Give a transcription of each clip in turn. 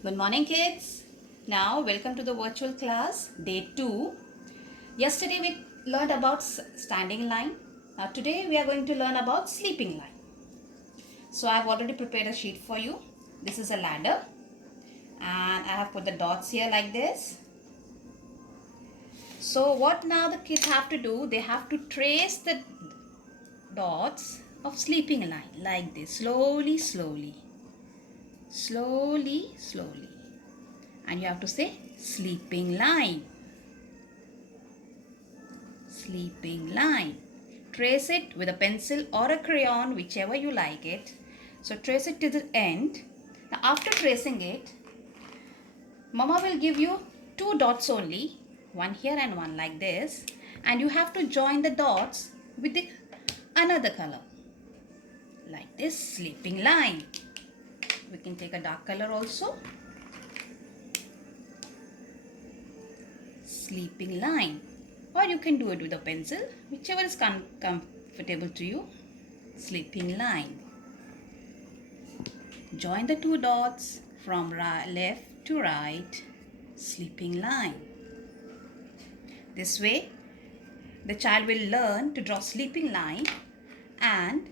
Good morning, kids. Now, welcome to the virtual class, day 2. Yesterday, we learned about standing line. Now, today, we are going to learn about sleeping line. So, I have already prepared a sheet for you. This is a ladder, and I have put the dots here like this. So, what now the kids have to do? They have to trace the dots of sleeping line like this, slowly, slowly, slowly, slowly. And you have to say sleeping line. Sleeping line. Trace it with a pencil or a crayon, whichever you like it. So trace it to the end. Now after tracing it, Mama will give you 2 dots only, one here and one like this, and you have to join the dots with the another color like this, sleeping line. We can take a dark color also. Sleeping line, or you can do it with a pencil, whichever is comfortable to you. Sleeping line. Join the 2 dots from left to right. Sleeping line. This way the child will learn to draw sleeping line and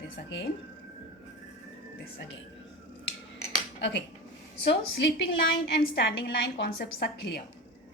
this again, this again. Okay, so sleeping line and standing line concepts are clear.